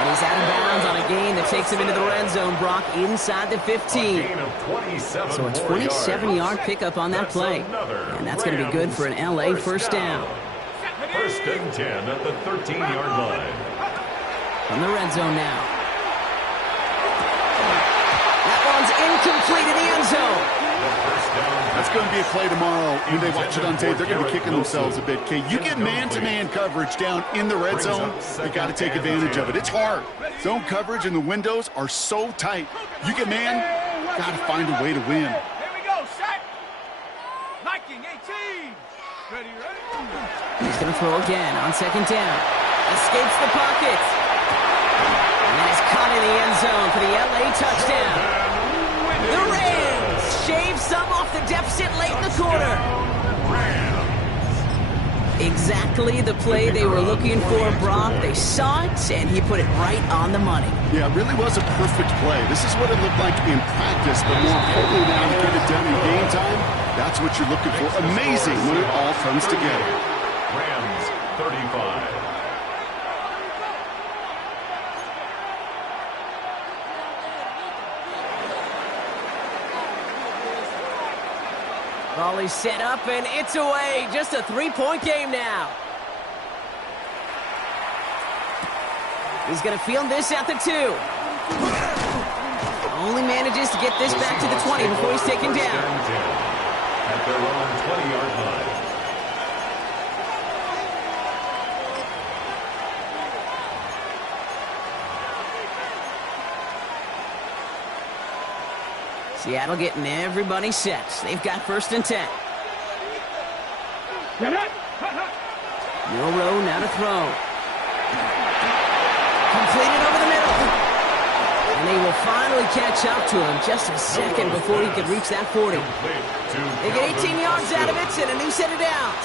And he's out of bounds on a gain that takes him into the red zone, Brock, inside the 15. So a 27-yard pickup on that play. And that's going to be good for an LA 1st down. 1st and 10 at the 13-yard line. From the red zone now. That one's incomplete in the end zone. That's going to be a play tomorrow. When they watch it on tape, they're going to be kicking themselves a bit. Okay, you get man-to-man coverage down in the red zone, you got to take advantage of it. It's hard. Zone coverage and the windows are so tight. You get man, got to find a way to win. Here we go, set. Liking 18. Ready, ready. He's going to throw again on second down. Escapes the pocket. And then is caught in the end zone for the LA touchdown. The Rams shave some off the deficit late in the quarter. Exactly the play they were looking for, Brock. They saw it, and he put it right on the money. Yeah, it really was a perfect play. This is what it looked like in practice, but more importantly now to get it done in game time, that's what you're looking for. Amazing when it all comes together. Rams 35. Ball is set up, and it's away. Just a three-point game now. He's going to field this at the 2. Only manages to get this back to the 20 before he's taken down. At their own 20-yard line. Seattle getting everybody set. They've got 1st and 10. Milroe now to throw. Completed over the middle. And they will finally catch up to him just a second before he could reach that 40. They get 18 yards out of it and a new set of downs.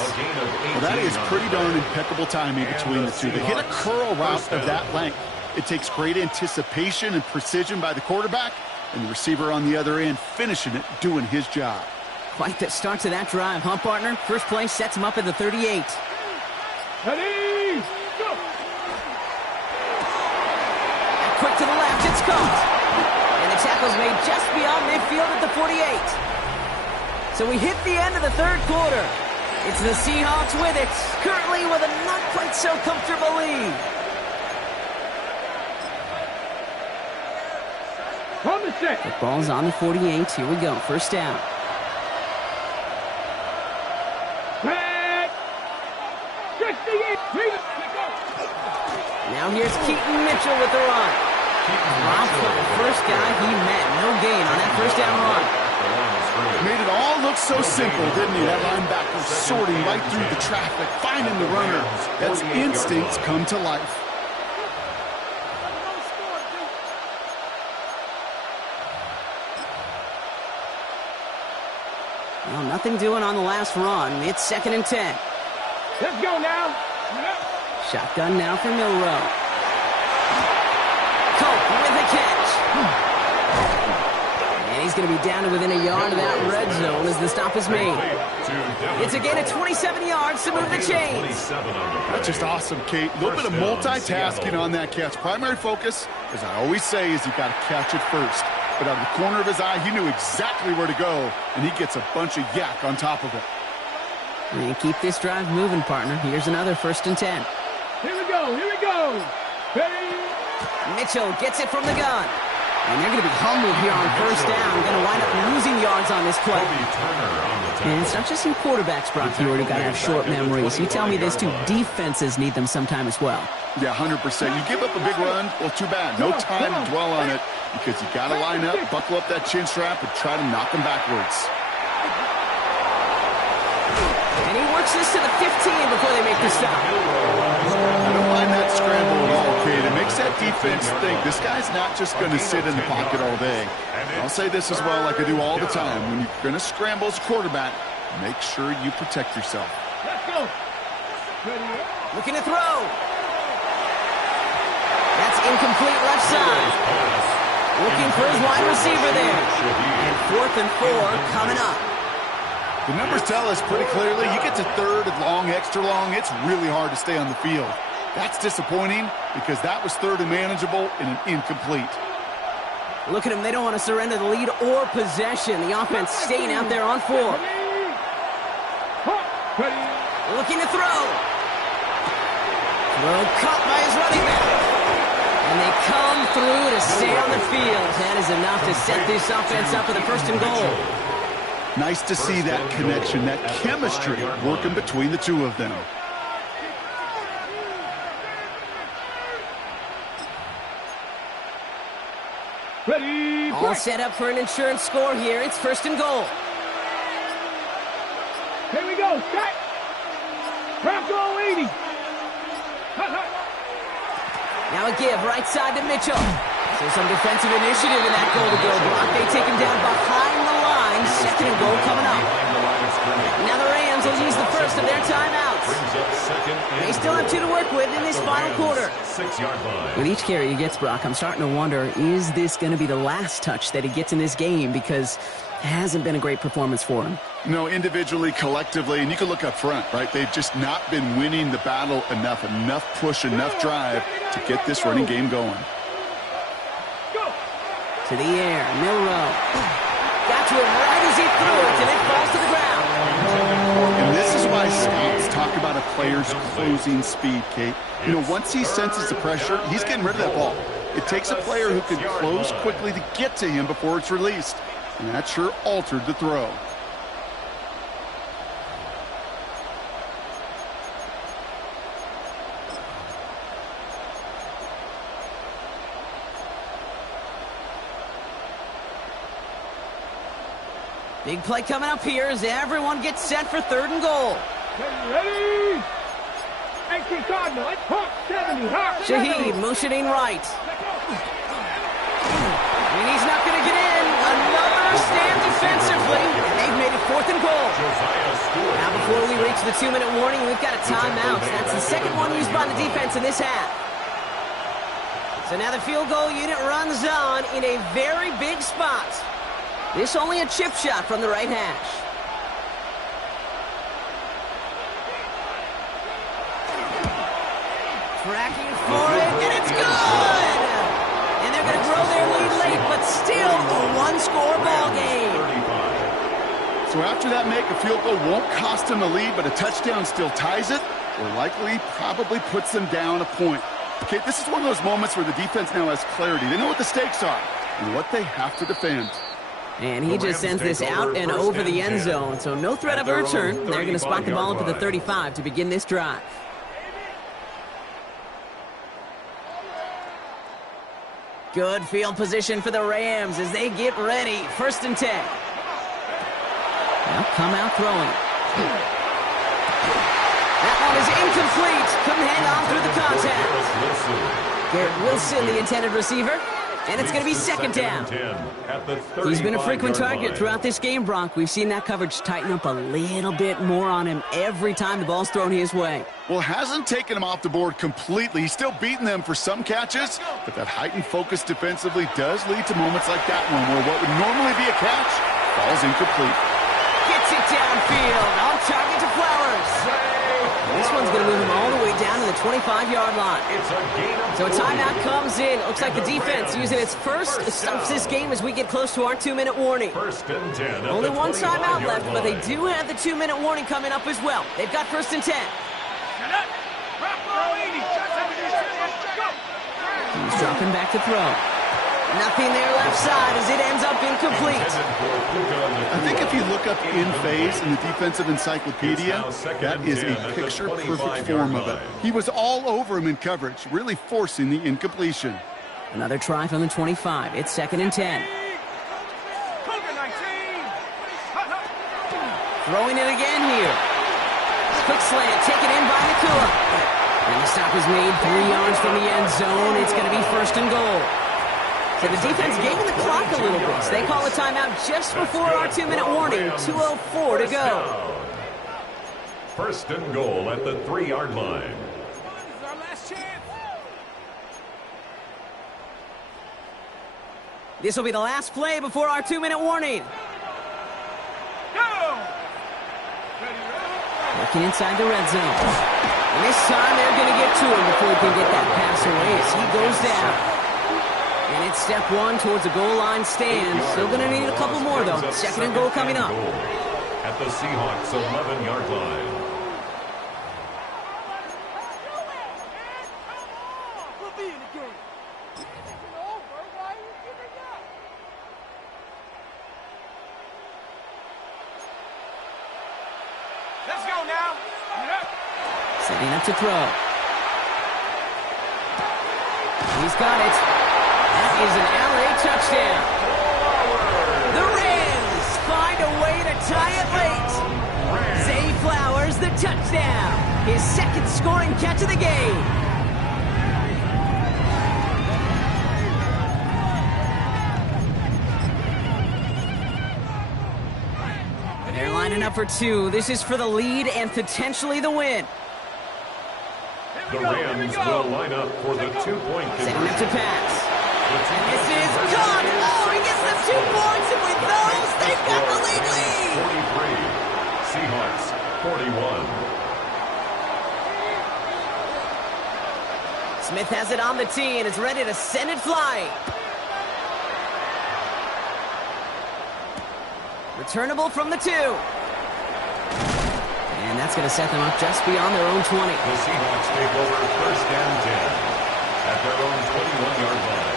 Well, that is pretty darn impeccable timing between the two. They hit a curl route of that length. It takes great anticipation and precision by the quarterback, and the receiver on the other end finishing it, doing his job. Quite the start to that drive, huh, partner? First play sets him up at the 38. Ready, go. Quick to the left, it's caught. And the tackle's made just beyond midfield at the 48. So we hit the end of the third quarter. It's the Seahawks with it, currently with a not quite so comfortable lead. On the set. The ball's on the 48. Here we go. First down. Back. 68. Now here's Keaton Mitchell with the run. Dropped for the first guy he met. No gain on that first down run. Made it all look so simple, didn't he? That linebacker sorting right through the traffic, finding the runner. That's instincts come to life. Well, nothing doing on the last run. It's 2nd and 10. Let's go now. Shotgun now for Milroe. Cope with the catch. And he's going to be down to within a yard of that red zone as the stop is made. It's a gain of 27 yards to move the chains. That's just awesome, Kate. A little bit of multitasking on that catch. Primary focus, as I always say, is you got to catch it first. But out of the corner of his eye, he knew exactly where to go, and he gets a bunch of yak on top of it. And keep this drive moving, partner. Here's another 1st and 10. Here we go. Here we go. Ready. Mitchell gets it from the gun. And they're going to be humbled here on first down. Going to wind up losing yards on this play. And it's not just in quarterbacks, Brock, you already got to have short memories. You tell me this too, defenses need them sometime as well. Yeah, 100%. You give up a big run, well, too bad. No time to dwell on it because you got to line up, buckle up that chin strap, and try to knock them backwards. And he works this to the 15 before they make the stop. I don't mind that scramble at all, Kate. It makes that defense think this guy's not just going to sit in the pocket all day. I'll say this as well, like I do all the time. When you're going to scramble as a quarterback, make sure you protect yourself. Let's go. Ready. Looking to throw. That's incomplete left side. Looking for his wide receiver there. And 4th and 4 coming up. The numbers tell us pretty clearly, you get to 3rd and long, extra long, it's really hard to stay on the field. That's disappointing because that was 3rd and manageable and an incomplete. Look at them. They don't want to surrender the lead or possession. The offense staying out there on 4. Ready. Looking to throw. Throw caught by his running back. And they come through to stay on the field. That is enough to set this offense up with a 1st and goal. Nice to see that connection, that chemistry working between the two of them. Ready, All set up for an insurance score here. It's 1st and goal. Here we go. Set. Bronco 80. Now a give right side to Mitchell. So some defensive initiative in that goal to go block. They take him down behind the line. 2nd and goal coming up. Now the Rams will use the first of their timeouts. They still have 2 to work with in this final quarter. 6-yard line. With each carry he gets, Brock, I'm starting to wonder, is this going to be the last touch that he gets in this game? Because it hasn't been a great performance for him. No, individually, collectively, and you can look up front, right? They've just not been winning the battle enough push, enough drive to get this running game going. To the air, Milroe. Got to him right as he threw it, and it falls to the ground. And this is why scouts talk about a player's closing speed, Kate. You know, once he senses the pressure, he's getting rid of that ball. It takes a player who can close quickly to get to him before it's released. And that sure altered the throw. Big play coming up here as everyone gets set for 3rd and goal. Ready. 18 Cardinal. Hawk 70. Hawk 70. Shaheed motioning right. And he's not going to get in. Another stand defensively. And they've made it 4th and goal. Now before we reach the 2-minute warning, we've got a timeout. That's the 2nd one used by the defense in this half. So now the field goal unit runs on in a very big spot. This only a chip shot from the right hash. Tracking for it, and it's good! And they're going to grow their lead late, but still a one-score ball game. So after that make, a field goal won't cost them the lead, but a touchdown still ties it, or likely probably puts them down a point. Okay, this is one of those moments where the defense now has clarity. They know what the stakes are and what they have to defend. And he just sends this out and over the end zone, so no threat of a return. They're going to spot the ball up at the 35 to begin this drive. Good field position for the Rams as they get ready. 1st and 10. Now come out throwing. That one is incomplete. Couldn't hang on through the contact. Garrett Wilson, the intended receiver. And it's going to be 2nd down. He's been a frequent target throughout this game, Brock. We've seen that coverage tighten up a little bit more on him every time the ball's thrown his way. Well, hasn't taken him off the board completely. He's still beating them for some catches, but that heightened focus defensively does lead to moments like that one where what would normally be a catch falls incomplete. Gets it downfield. On target to Flowers. This one's going to move him all the way down to the 25-yard line. So a timeout comes in. Looks like the defense using its first stops this game as we get close to our 2-minute warning. Only one timeout left, but they do have the 2-minute warning coming up as well. They've got 1st and 10. He's dropping back to throw. Nothing there left side as it ends up incomplete. I think if you look up in phase in the defensive encyclopedia, that is a picture-perfect form of it. He was all over him in coverage, really forcing the incompletion. Another try from the 25. It's 2nd and 10. Throwing it again here. Quick slant taken in by Nakua. And the stop is made 3 yards from the end zone. It's going to be 1st and goal. So the defense gaining the clock a little bit. So they call a timeout just before our 2-minute warning. 2:04 to go. 1st and goal at the 3-yard line. This is our last chance. This will be the last play before our 2-minute warning. Go! Looking inside the red zone. And this time they're going to get to him before he can get that pass away as he goes down. And it's step 1 towards a goal line stand. Still going to need a couple more, though. 2nd and goal coming up. At the Seahawks 11-yard line. We'll be in the game. This isn't over. Why are you giving up? Let's go now. Setting up to throw. He's got it. That is an LA touchdown. The Rams find a way to tie it late. Zay Flowers, the touchdown. His second scoring catch of the game. They're lining up for two. This is for the lead and potentially the win. The Rams will line up for the two-point Setting up to conversion. pass. And this is caught. Oh, he gets the 2 points, and with those, they've got the lead. 43. Seahawks 41. Smith has it on the tee and is ready to send it flying. Returnable from the 2. And that's going to set them up just beyond their own 20. The Seahawks take over first and 10 at their own 21-yard line.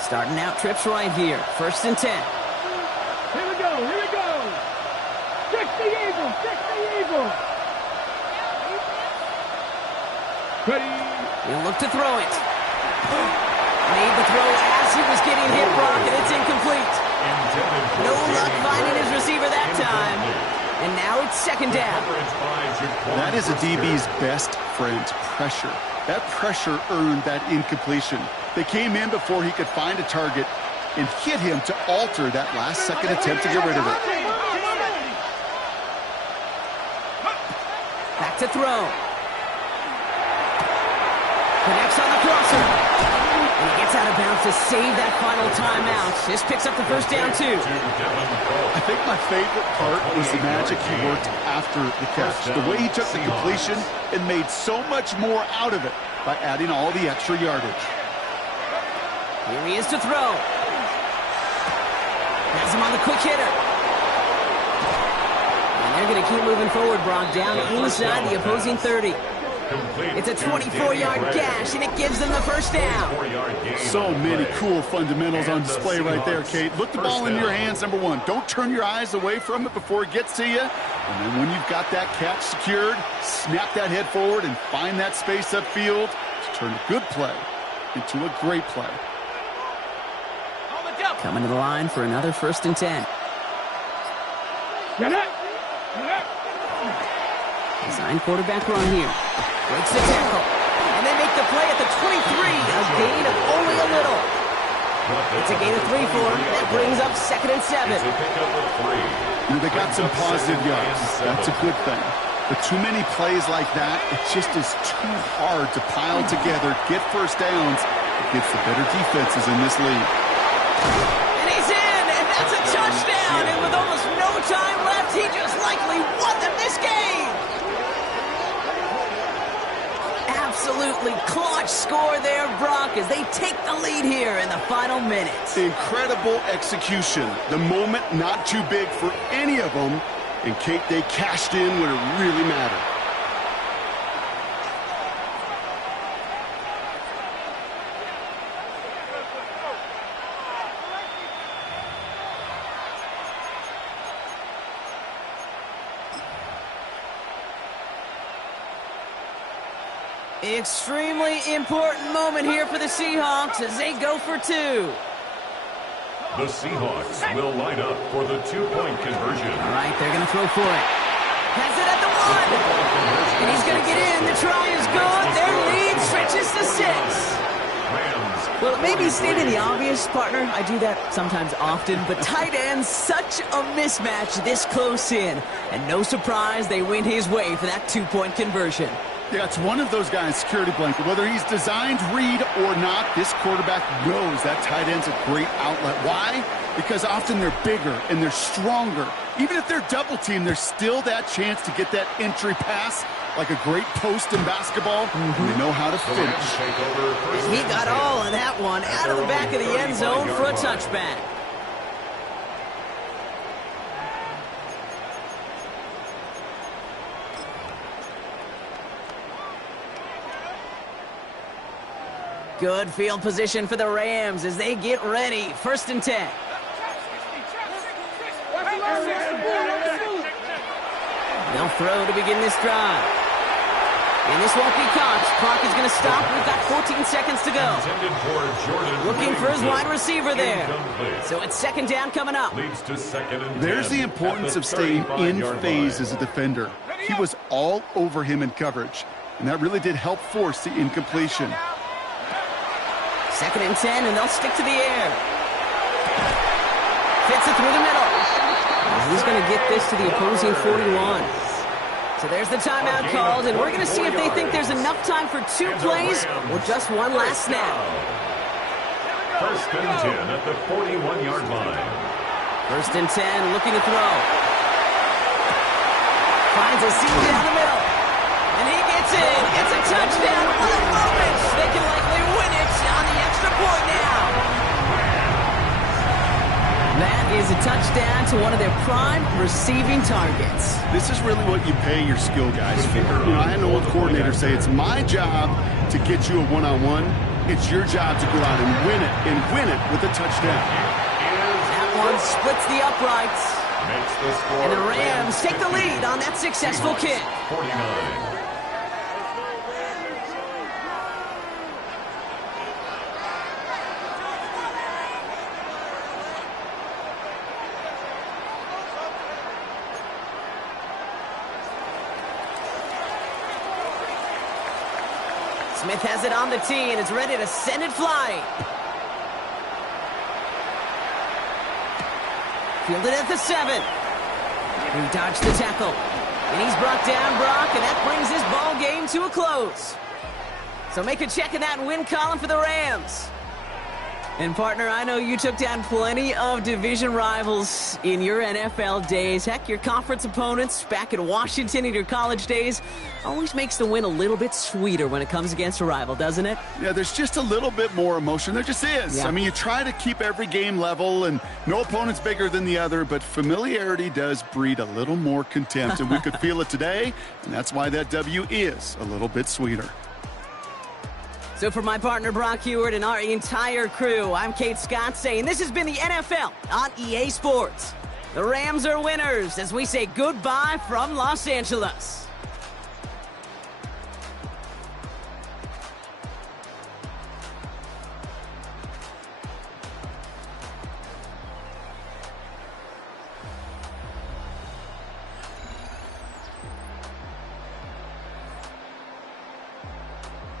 Starting out trips right here. First and 10. Here we go. Here we go. Fix the eagle. Fix the eagle. Ready. He'll look to throw it. Made the throw as he was getting hit, Brock, and it's incomplete. No luck finding his receiver that time. And now it's second down. That is a DB's best friend, pressure. That pressure earned that incompletion. They came in before he could find a target and hit him to alter that last-second attempt to get rid of it. Back to throw. Connects on the crosser. And he gets out of bounds to save that final timeout. This picks up the first down, too. I think my favorite part was the magic he worked after the catch. The way he took the completion and made so much more out of it by adding all the extra yardage. Here he is to throw. Has him on the quick hitter. And they're going to keep moving forward, Brock, down inside the opposing 30. It's a 24-yard gash, and it gives them the first down. So many cool fundamentals on display right there, Kate. Look the ball in your hands, number one. Don't turn your eyes away from it before it gets to you. And then when you've got that catch secured, snap that head forward and find that space upfield to turn a good play into a great play. Coming to the line for another first and 10. Design quarterback run here. Breaks the tackle. And they make the play at the 23. A gain of only a little. It's a gain of 3 for him. That brings up second and 7. You know, they got some positive yards. That's a good thing. But too many plays like that, it just is too hard to pile together, get first downs against the better defenses in this league. And he's in, and that's a touchdown. And with almost no time left, he just likely won them this game. Absolutely clutch score there, Brock, as they take the lead here in the final minutes. Incredible execution. The moment not too big for any of them. And Kate, they cashed in when it really mattered. Extremely important moment here for the Seahawks as they go for 2. The Seahawks will line up for the two-point conversion. All right, they're going to throw for it. Has it at the 1. And he's going to get in. The try is good. Their lead stretches to 6. Well, it may be stating the obvious, partner. I do that sometimes often. But tight ends, such a mismatch this close in. And no surprise, they win his way for that two-point conversion. Yeah, it's one of those guys, security blanket. Whether he's designed read or not, this quarterback knows that tight end's a great outlet. Why? Because often they're bigger and they're stronger. Even if they're double teamed, there's still that chance to get that entry pass, like a great post in basketball. They know how to finish. And he got all of that one out of the back of the end zone for a touchback. Good field position for the Rams as they get ready. 1st and 10. They'll throw to begin this drive. And this won't be caught. Clock is going to stop. We've got 14 seconds to go. Looking for his wide receiver there. So it's 2nd down coming up. There's the importance of staying in phase as a defender. He was all over him in coverage, and that really did help force the incompletion. 2nd and 10, and they'll stick to the air. Fits it through the middle. He's going to get this to the opposing 41. So there's the timeout called, and we're going to see if they think there's enough time for 2 plays or just one last snap. 1st and 10 at the 41-yard line. 1st and 10, looking to throw. Finds a seam down the middle. And he gets in. It's a touchdown. What a moment. They can likely win it on the extra point now. That is a touchdown to one of their prime receiving targets. This is really what you pay your skill guys for. You know, I had an old coordinator say it's my job to get you a one-on-one. It's your job to go out and win it with a touchdown. That one splits the uprights. And the Rams take the lead on that successful kick. 49. Smith has it on the tee and is ready to send it flying. Fielded at the 7. He dodged the tackle. And he's brought down, Brock, and that brings this ball game to a close. So make a check in that win column for the Rams. And, partner, I know you took down plenty of division rivals in your NFL days. Heck, your conference opponents back in Washington in your college days always makes the win a little bit sweeter when it comes against a rival, doesn't it? Yeah, there's just a little bit more emotion. There just is. Yeah. I mean, you try to keep every game level, and no opponent's bigger than the other, but familiarity does breed a little more contempt, and we could feel it today, and that's why that W is a little bit sweeter. So for my partner Brock Huard and our entire crew, I'm Kate Scott saying this has been the NFL on EA Sports. The Rams are winners as we say goodbye from Los Angeles.